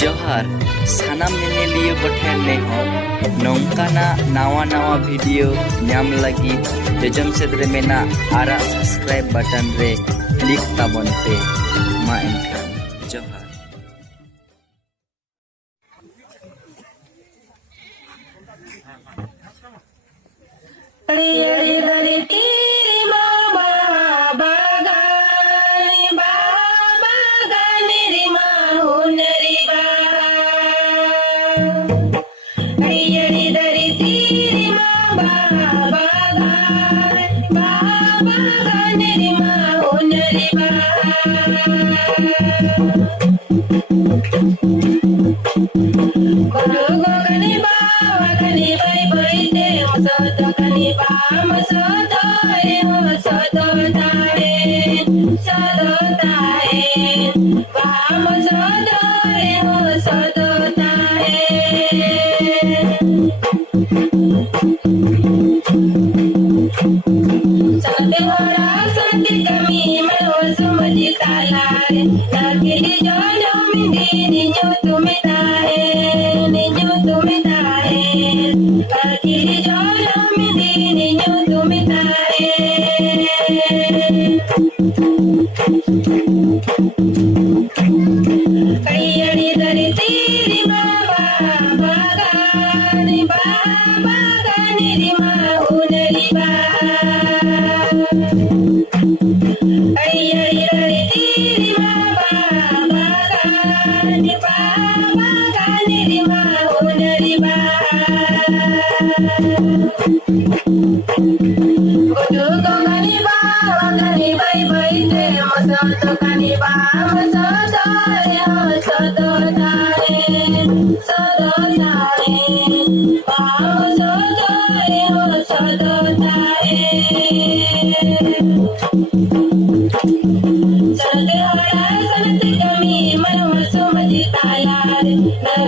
जोहार सानाम नेनेलियो कोठेन नेहर नौकाना नावा नावा वीडियो नाम लगी जोजम सेद्रे मेना आरा सब्सक्राइब बटन रे क्लिक ताबन पे मा एनखान जोहार।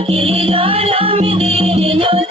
Kiri jolo mi dini